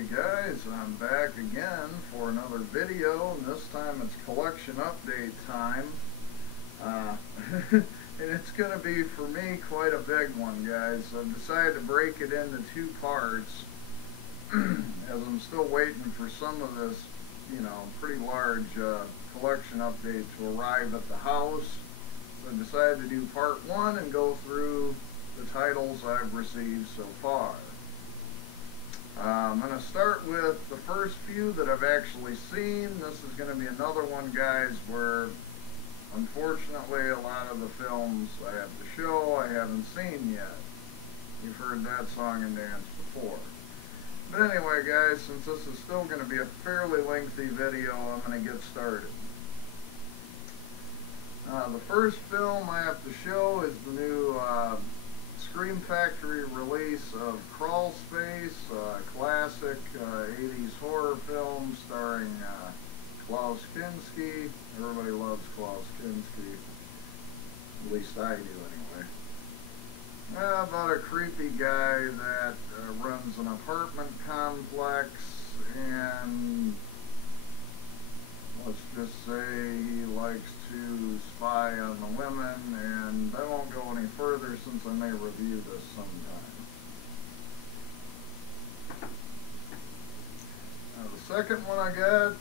Hey guys, I'm back again for another video, and this time it's collection update time. And it's going to be, for me, quite a big one, guys. I've decided to break it into two parts, as I'm still waiting for some of this, pretty large collection update to arrive at the house. So I decided to do part one and go through the titles I've received so far. I'm going to start with the first few that I've actually seen. This is going to be another one, guys, where unfortunately a lot of the films I have to show I haven't seen yet. You've heard that song and dance before. But anyway, guys, since this is still going to be a fairly lengthy video, I'm going to get started. The first film I have to show is the new Scream Factory release of Crawlspace, a classic 80s horror film starring Klaus Kinski. Everybody loves Klaus Kinski. At least I do, anyway. About a creepy guy that runs an apartment complex, and let's just say he likes to spy on the women, and I won't go any further since I may review this sometime. The second one I got,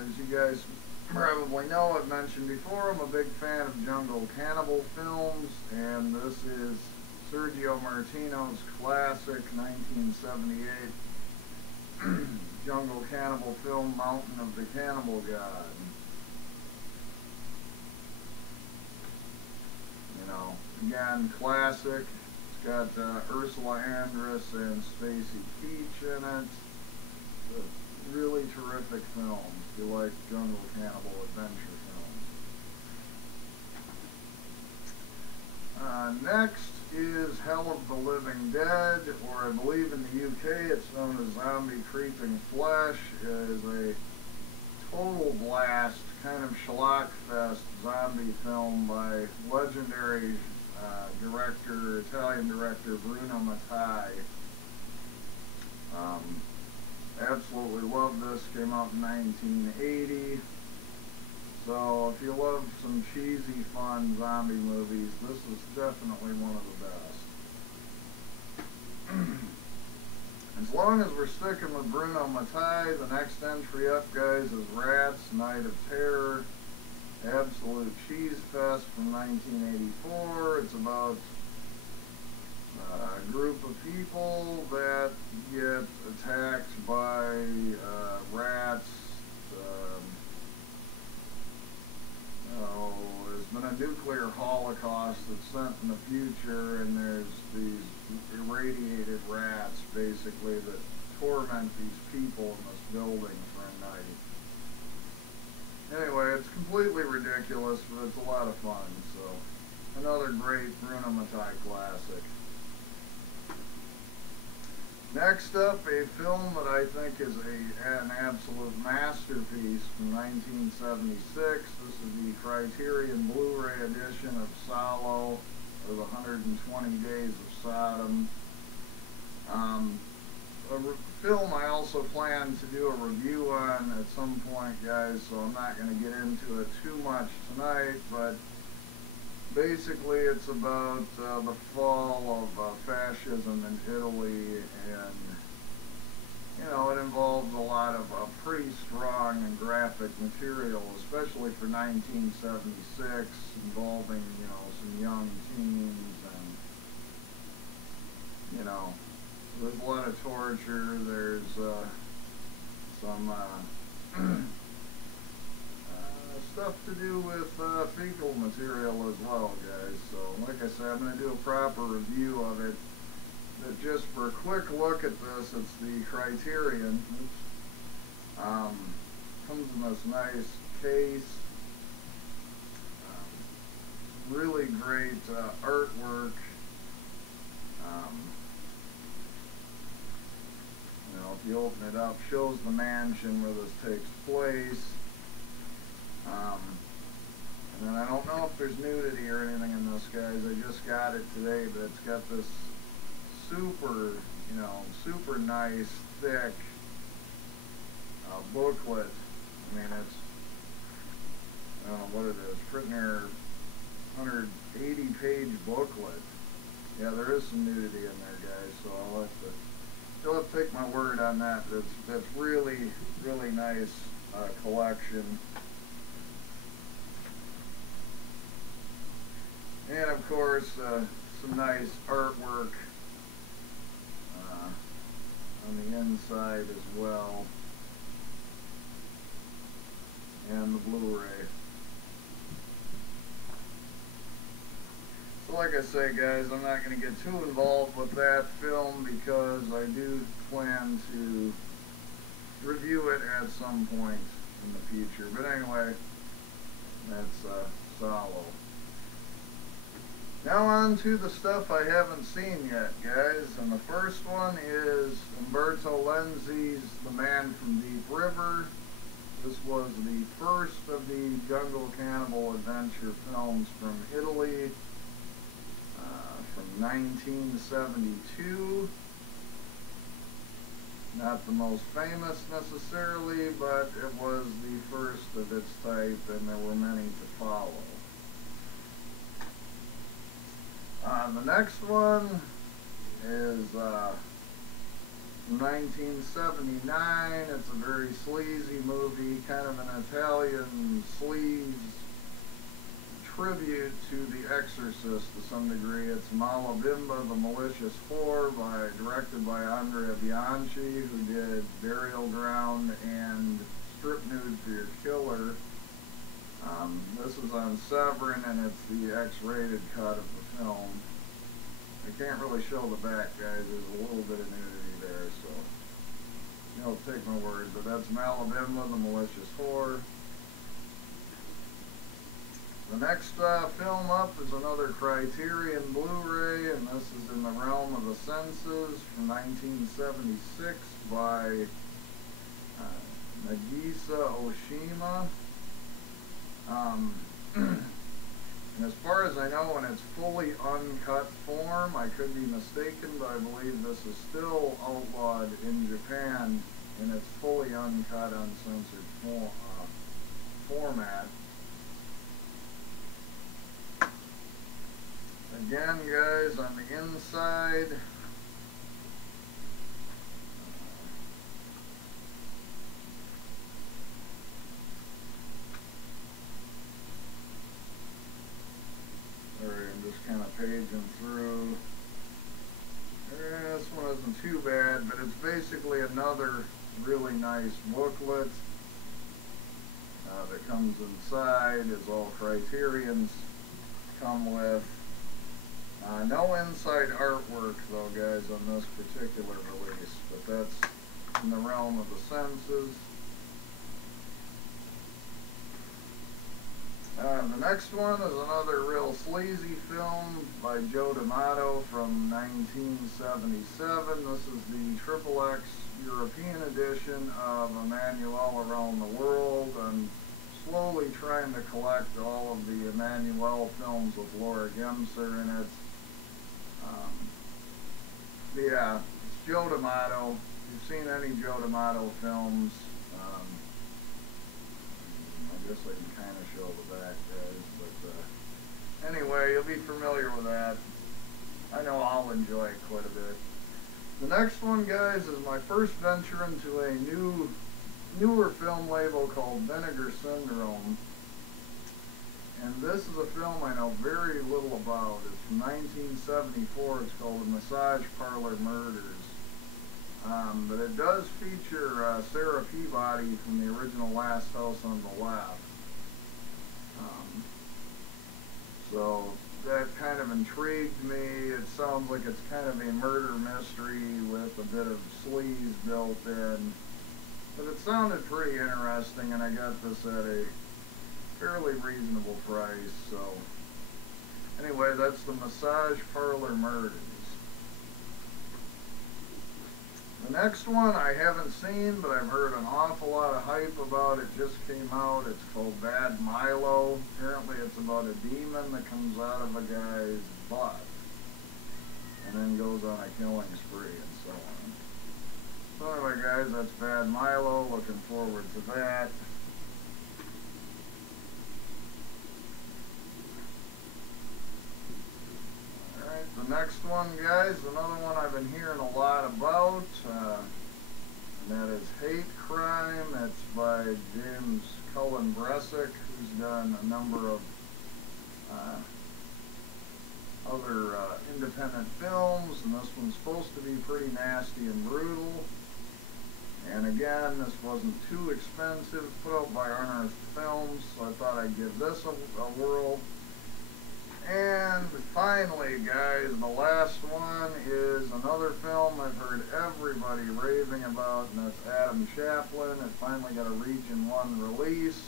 as you guys probably know, I've mentioned before, I'm a big fan of Jungle Cannibal films, and this is Sergio Martino's classic 1978 Jungle Cannibal film, Mountain of the Cannibal God. Again, classic. It's got Ursula Andress and Stacy Keach in it. It's a really terrific film if you like Jungle Cannibal adventure films. Next is Hell of the Living Dead, or I believe in the UK it's known as Zombie Creeping Flesh. It is a total blast, kind of schlock fest zombie film by legendary Italian director Bruno Mattei. Absolutely love this. Came out in 1980. So if you love some cheesy, fun zombie movies, this is definitely one of the best. As long as we're sticking with Bruno Mattei, the next entry up, guys, is Rats, Night of Terror. Absolute cheese fest from 1984. It's about a group of people that get attacked by rats. There's been a nuclear holocaust that's sent in the future, and there's these irradiated rats, basically, that torment these people in this building for a night. Anyway, it's completely ridiculous, but it's a lot of fun, so another great Bruno Mattei classic. Next up, a film that I think is an absolute masterpiece from 1976. This is the Criterion Blu-ray edition of Salo, or the 120 Days of Sodom. A film I also plan to do a review on at some point, guys, so I'm not going to get into it too much tonight, but basically it's about the fall of fascism in Italy, and it involves a lot of pretty strong and graphic material, especially for 1976, involving some young teens, and there's a lot of torture. There's some stuff to do with fecal material as well, guys. So, like I said, I'm going to do a proper review of it. But just for a quick look at this, it's the Criterion. Comes in this nice case. Really great artwork. If you open it up, shows the mansion where this takes place. And then I don't know if there's nudity or anything in this, guys. I just got it today, but it's got this super, super nice, thick booklet. I mean, it's, I don't know what it is, written there, 180-page booklet. Yeah, there is some nudity in there, guys, so you'll have to take my word on that. That's really, really nice collection. And of course, some nice artwork on the inside as well, and the Blu-ray. So like I say, guys, I'm not going to get too involved with that film because I do plan to review it at some point in the future. But anyway, that's Salo. Now on to the stuff I haven't seen yet, guys. And the first one is Umberto Lenzi's The Man from Deep River. This was the first of the Jungle Cannibal adventure films from Italy, from 1972. Not the most famous necessarily, but it was the first of its type, and there were many to follow. The next one is from 1979. It's a very sleazy movie, kind of an Italian sleaze tribute to The Exorcist to some degree. It's Malabimba, the Malicious Whore, directed by Andrea Bianchi, who did Burial Ground and Strip Nude for Your Killer. This is on Severin, and it's the X-rated cut of the film. I can't really show the back, guys. There's a little bit of nudity there, so you'll take my word. But that's Malabimba, the Malicious Whore. The next film up is another Criterion Blu-ray, and this is In the Realm of the Senses from 1976 by Nagisa Oshima. And as far as I know, in its fully uncut form, I could be mistaken, but I believe this is still outlawed in Japan in its fully uncut, uncensored format. Again, guys, on the inside, I'm just kind of paging through. This one isn't too bad, but it's basically another really nice booklet that comes inside, as all Criterions come with. No inside artwork, though, guys, on this particular release, but that's In the Realm of the Senses. The next one is another real sleazy film by Joe D'Amato from 1977. This is the XXX European edition of Emmanuelle Around the World. I'm slowly trying to collect all of the Emmanuelle films with Laura Gemser in it. Yeah, it's Joe D'Amato. If you've seen any Joe D'Amato films, I guess I can kind of show the back, guys, but anyway, you'll be familiar with that. I know I'll enjoy it quite a bit. The next one, guys, is my first venture into a newer film label called Vinegar Syndrome. And this is a film I know very little about. It's from 1974. It's called The Massage Parlor Murders. But it does feature Sarah Peabody from the original Last House on the Left. So that kind of intrigued me. It sounds like it's kind of a murder mystery with a bit of sleaze built in. But it sounded pretty interesting, and I got this at a fairly reasonable price. So anyway, that's The Massage Parlor Murders. The next one I haven't seen, but I've heard an awful lot of hype about. It just came out. It's called Bad Milo. Apparently it's about a demon that comes out of a guy's butt and then goes on a killing spree and so on. So anyway, guys, guys. That's Bad Milo. Looking forward to that. Alright, the next one, guys, another one I've been hearing a lot about, and that is Hate Crime. That's by James Cullen Bressick, who's done a number of other independent films, and this one's supposed to be pretty nasty and brutal. And again, this wasn't too expensive, put out by Unearthed Films, so I thought I'd give this a whirl. And finally, guys, the last one is another film I've heard everybody raving about, and that's Adam Chaplin. It finally got a Region 1 release,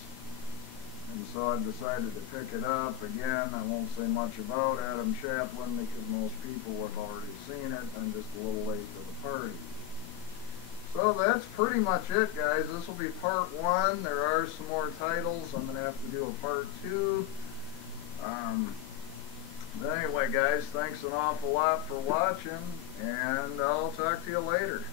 and so I've decided to pick it up. Again, I won't say much about Adam Chaplin because most people have already seen it. I'm just a little late to the party. So that's pretty much it, guys. This will be part 1. There are some more titles. I'm going to have to do a part 2. But anyway, guys, thanks an awful lot for watching, and I'll talk to you later.